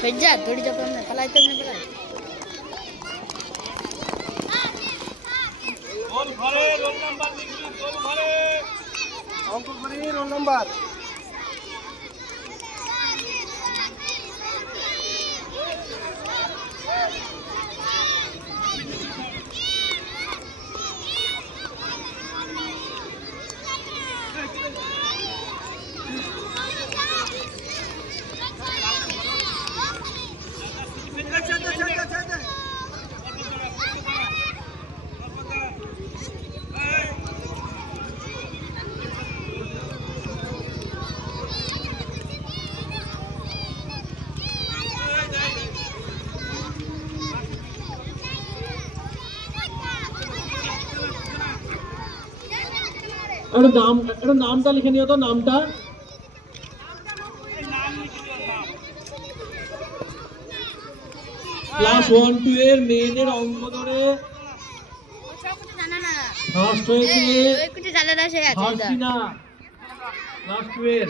সজ্জা ধরে যাবো আমরা পালাই তো আমরা পালাই গোল ঘরে রোল নাম্বার লিখবি গোল ঘরে অঙ্কুর ঘরে রোল নাম্বার একটা নামটা লিখে নিও তো নামটা ক্লাস 1-2 এর মেয়েদের অঙ্ক ধরে ফার্স্ট হয়েছে হাসিনা ক্লাস 2 এর